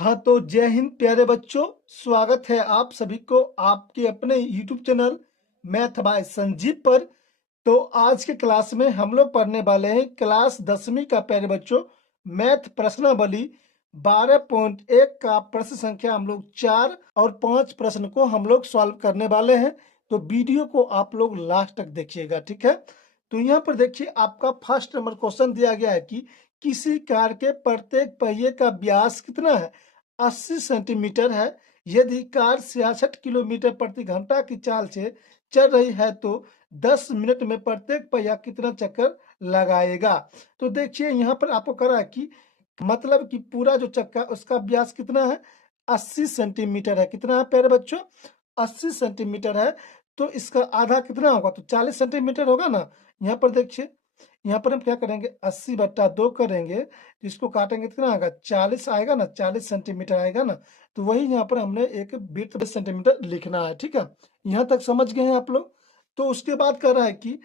हाँ, तो जय हिंद प्यारे बच्चों। स्वागत है आप सभी को आपके अपने YouTube channel math bye Sanjeev पर। तो आज के क्लास में हम लोग पढ़ने वाले हैं क्लास 10वीं का प्यारे बच्चों मैथ प्रश्नावली 12.1 का प्रश्न संख्या हम लोग 4 और 5 प्रश्न को हम लोग सॉल्व करने वाले हैं। तो वीडियो को आप लोग लास्ट तक देखिएगा, ठीक है। तो यहाँ पर देखिए आपका फर्स्ट नंबर क्वेश्चन दिया गया है कि किसी कार के प्रत्येक पहिए का व्यास कितना है, 80 सेंटीमीटर है। यदि कार 66 किलोमीटर प्रति घंटा की चाल से चल रही है तो 10 मिनट में प्रत्येक पहिया कितना चक्कर लगाएगा। तो देखिए यहाँ पर आपको कह रहा है कि मतलब कि पूरा जो चक्का उसका व्यास कितना है, 80 सेंटीमीटर है। कितना है प्यारे बच्चों, 80 सेंटीमीटर है। तो इसका आधा कितना होगा, तो 40 सेंटीमीटर होगा ना। यहाँ पर देखिए, यहाँ पर हम क्या करेंगे, 80/2 करेंगे तो इसको काटेंगे तो कितना आएगा, 40 आएगा ना, 40 सेंटीमीटर आएगा ना। तो वही यहाँ पर हमने एक वृत्त 20 सेंटीमीटर लिखना है, ठीक है। यहाँ तक समझ गए हैं आप लोग। तो उसके बाद कह रहा है कि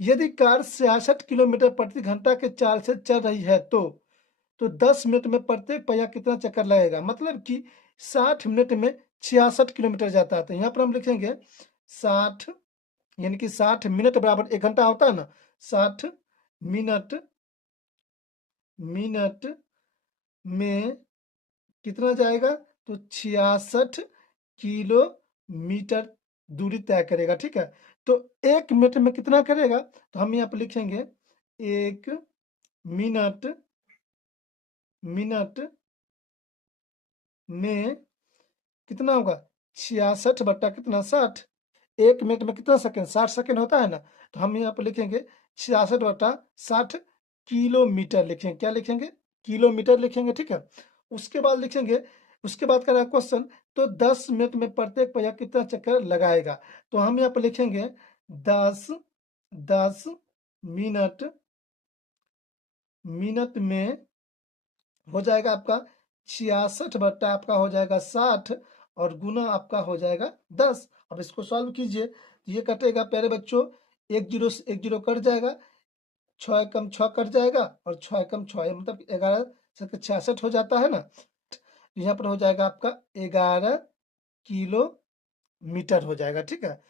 यदि कार 66 किलोमीटर प्रति घंटा के चाल से चल रही है तो 10 मिनट में प्रत्येक पहिया कितना चक्कर लगेगा। मतलब कि 60 मिनट में 66 किलोमीटर जाता है। तो यहाँ पर हम लिखेंगे 60, यानी कि 60 मिनट बराबर 1 घंटा होता है ना। 60 मिनट में कितना जाएगा, तो 66 किलोमीटर दूरी तय करेगा, ठीक है। तो 1 मिनट में कितना करेगा, तो हम यहाँ पर लिखेंगे 1 मिनट में कितना होगा, 66 बट्टा कितना 60। 1 मिनट में कितना सेकंड, 60 सेकंड होता है ना। तो हम यहाँ पर लिखेंगे 66/60 किलोमीटर लिखेंगे। क्या लिखेंगे, किलोमीटर लिखेंगे, ठीक है। उसके बाद लिखेंगे, उसके बाद का क्वेश्चन, तो 10 मिनट में प्रत्येक पहिया कितना चक्कर लगाएगा। तो हम यहाँ पर लिखेंगे 10 मिनट में हो जाएगा आपका 66 बट्टा आपका हो जाएगा 60 और गुना आपका हो जाएगा 10। अब इसको सॉल्व कीजिए तो ये कटेगा प्यारे बच्चों, 1 जीरो से 1 जीरो कट जाएगा, 6 कम 6 कट जाएगा और 6 कम 6 मतलब 11 से 66 हो जाता है ना। यहाँ पर हो जाएगा आपका 11 किलोमीटर हो जाएगा, ठीक है।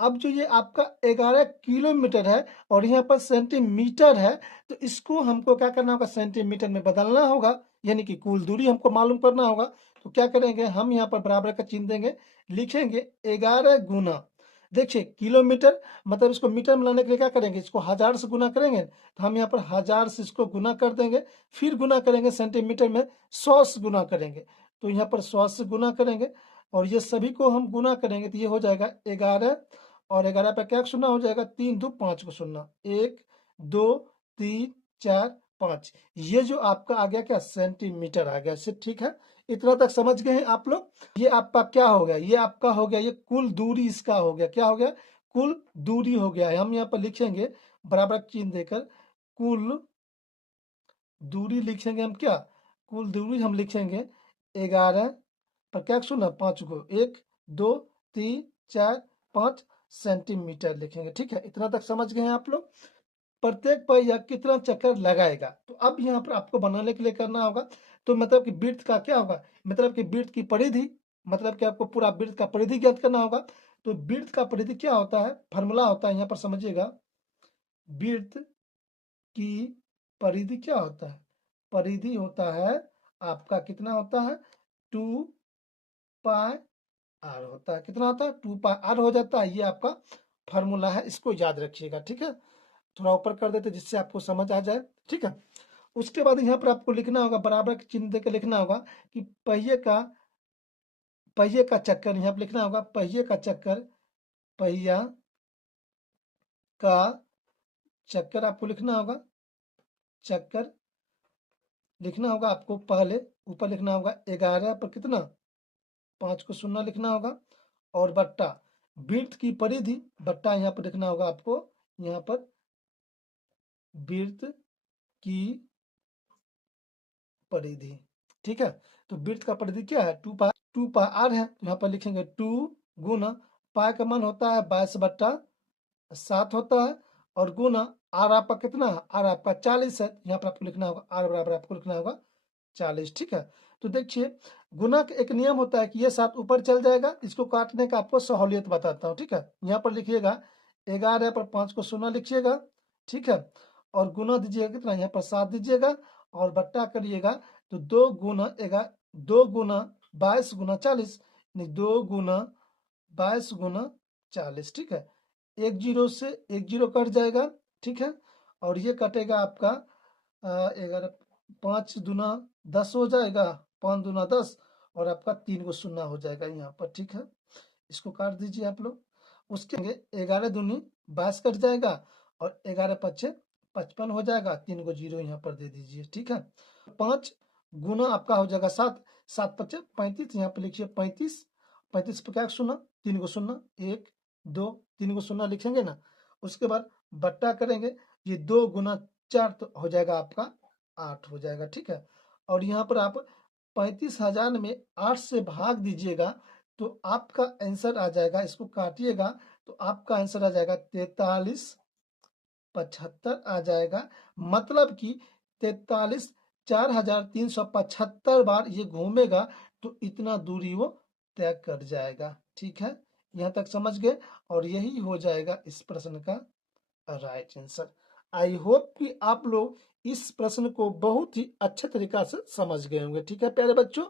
अब जो ये आपका 11 किलोमीटर है और यहाँ पर सेंटीमीटर है, तो इसको हमको क्या करना होगा, सेंटीमीटर में बदलना होगा, यानी कि कुल दूरी हमको मालूम करना होगा। तो क्या करेंगे, हम यहाँ पर बराबर का चिन्ह देंगे, लिखेंगे 11 गुना, देखिए किलोमीटर मतलब इसको मीटर में लाने के लिए क्या करेंगे, इसको 1000 से गुना करेंगे। तो हम यहाँ पर 1000 से इसको गुना कर देंगे, फिर गुना करेंगे सेंटीमीटर में 100 से गुना करेंगे। तो यहाँ पर 100 से गुना करेंगे और ये सभी को हम गुना करेंगे तो ये हो जाएगा 11 और 11 पे क्या शून्य हो जाएगा, 3 2 5 को शून्य, 1 2 3 4 5। ये जो आपका आ गया क्या, सेंटीमीटर आ गया, इससे ठीक है। इतना तक समझ गए हैं आप लोग। ये आपका क्या हो गया, ये आपका हो गया, ये कुल दूरी इसका हो गया, क्या हो गया, कुल दूरी हो गया है। हम यहाँ पर लिखेंगे बराबर चिन्ह देकर कुल दूरी लिखेंगे हम, क्या कुल दूरी हम लिखेंगे 11 पर क्या शून्य 5 को, 1 2 3 4 5 सेंटीमीटर लिखेंगे, ठीक है। इतना तक समझ गए हैं आप लोग। प्रत्येक पहिया कितना चक्कर लगाएगा, तो अब यहाँ पर आपको बनाने के लिए करना होगा, तो मतलब कि वृत्त का क्या होगा, मतलब कि वृत्त की परिधि, मतलब कि आपको पूरा वृत्त का परिधि ज्ञात करना होगा। तो वृत्त का परिधि क्या होता है, फॉर्मूला होता है, यहाँ पर समझिएगा, वृत्त की परिधि क्या होता है, परिधि होता है आपका कितना होता है, 2πr होता है। कितना होता है, 2πr हो जाता है। ये आपका फार्मूला है, इसको याद रखिएगा, ठीक है। थोड़ा ऊपर कर देते जिससे आपको समझ आ जाए, ठीक है। उसके बाद यहाँ पर आपको लिखना होगा, बराबर के चिन्ह देकर लिखना होगा कि पहिए का चक्कर, यहाँ पर लिखना होगा पहिए का चक्कर, पहिया का चक्कर आपको लिखना होगा, चक्कर लिखना होगा आपको, पहले ऊपर लिखना होगा 11 पर कितना 5 को शून्य लिखना होगा और बट्टा वृत्त की परिधि, बट्टा यहाँ पर लिखना होगा आपको, यहाँ पर वृत्त की परिधि, ठीक है। तो वृत्त का परिधि क्या है, 2πr है। तो यहाँ पर लिखेंगे 2 गुना पाई का मान होता है 22/7 होता है और गुना आर आपका कितना है, आर आपका 40 है। यहाँ पर आपको लिखना होगा आर बराबर आपको लिखना होगा 40, ठीक है। तो देखिए गुना का एक नियम होता है कि ये 7 ऊपर चल जाएगा, इसको काटने का आपको सहूलियत बताता हूँ, ठीक है। यहाँ पर लिखिएगा 11 पर 5 को 0 लिखिएगा, ठीक है, और गुना दीजिएगा कितना, यहाँ पर 7 दीजिएगा और बट्टा करिएगा तो 2 गुना 22 गुना 40, 2 गुना 22 गुना 40, ठीक है। एक जीरो से एक जीरो कट जाएगा, ठीक है, और ये कटेगा आपका 11, 5 दूना 10 हो जाएगा, 5 दूना 10 और आपका 3 को 0 हो जाएगा यहाँ पर, ठीक है। इसको काट दीजिए आप लोग। उसके 11 दूनी 22 कट जाएगा और 11 पच्चे 55 हो जाएगा, 3 को 0 यहाँ पर दे दीजिए, ठीक है। 5 गुना आपका हो जाएगा 7, 7 पच्चे 35, यहाँ पर लिखिए 35, 35 पर क्या 0, 3 को 0, 1 2 3 को 0 लिखेंगे ना। उसके बाद बट्टा करेंगे, ये 2 गुना 4 तो हो जाएगा आपका 8 हो जाएगा, ठीक है। और यहाँ पर आप 35,000 में 8 से भाग दीजिएगा तो आपका आंसर आ जाएगा, इसको काटिएगा तो आपका आंसर आ जाएगा 4375 आ जाएगा। मतलब कि 43,4375 बार ये घूमेगा तो इतना दूरी वो तय कर जाएगा, ठीक है। यहाँ तक समझ गए और यही हो जाएगा इस प्रश्न का राइट आंसर। आई होप कि आप लोग इस प्रश्न को बहुत ही अच्छे तरीका से समझ गए होंगे, ठीक है प्यारे बच्चों।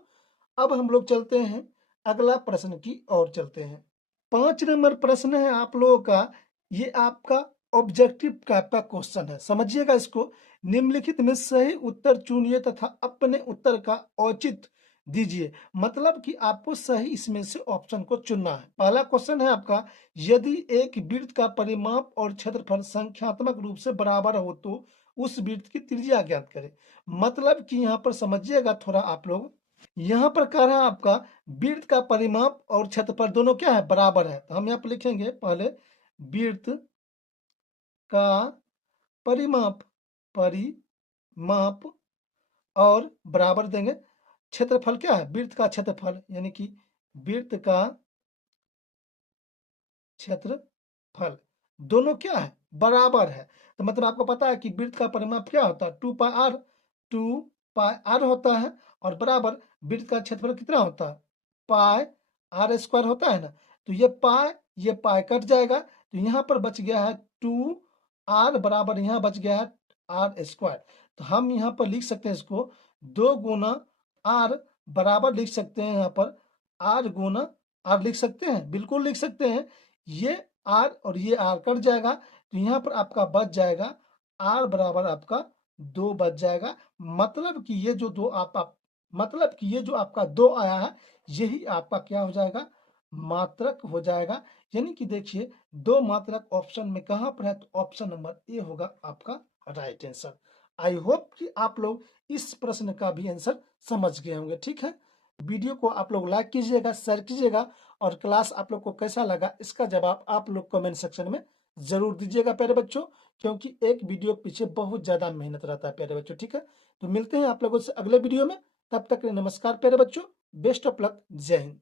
अब हम लोग चलते हैं अगला प्रश्न की ओर चलते हैं। 5 नंबर प्रश्न है आप लोगों का, ये आपका ऑब्जेक्टिव का आपका क्वेश्चन है, समझिएगा इसको। निम्नलिखित में सही उत्तर चुनिए तथा अपने उत्तर का औचित्य दीजिए। मतलब कि आपको सही इसमें से ऑप्शन को चुनना है। पहला क्वेश्चन है आपका, यदि एक वृत्त का परिमाप और क्षेत्रफल संख्यात्मक रूप से बराबर हो तो उस वृत्त की त्रिज्या ज्ञात करें। मतलब कि यहाँ पर समझिएगा थोड़ा आप लोग, यहाँ पर कह रहा है आपका वृत्त का परिमाप और क्षेत्रफल दोनों क्या है, बराबर है। तो हम यहाँ पर लिखेंगे पहले वृत्त का परिमाप और बराबर देंगे क्षेत्रफल क्या है, वृत्त का क्षेत्रफल, यानी कि वृत्त का क्षेत्रफल दोनों क्या है, बराबर है। तो मतलब आपको पता है कि वृत्त का परिमाप क्या होता है, 2 पाई r होता है और बराबर वृत्त का क्षेत्रफल कितना होता है, पाई r स्क्वायर होता है ना। तो ये पाई कट जाएगा तो यहाँ पर बच गया है 2r बराबर यहाँ बच गया है r स्क्वायर। तो हम यहाँ पर लिख सकते हैं इसको 2 गुना r बराबर लिख सकते हैं, यहाँ पर r गुना r लिख सकते हैं, बिल्कुल लिख सकते हैं। ये r और ये r कट जाएगा तो यहाँ पर आपका बच जाएगा r बराबर आपका 2 बच जाएगा। मतलब कि ये जो आपका 2 आया है यही आपका क्या हो जाएगा, मात्रक हो जाएगा। यानी कि देखिए 2 मात्रक ऑप्शन में कहाँ पर है, तो ऑप्शन नंबर ए होगा आपका राइट आंसर। आई होप कि आप लोग इस प्रश्न का भी आंसर समझ गए होंगे, ठीक है। वीडियो को आप लोग लाइक कीजिएगा, शेयर कीजिएगा और क्लास आप लोग को कैसा लगा इसका जवाब आप लोग कमेंट सेक्शन में जरूर दीजिएगा प्यारे बच्चों, क्योंकि एक वीडियो के पीछे बहुत ज्यादा मेहनत रहता है प्यारे बच्चों, ठीक है। तो मिलते हैं आप लोगों से अगले वीडियो में, तब तक नमस्कार प्यारे बच्चों, बेस्ट ऑफ लक, जय हिंद।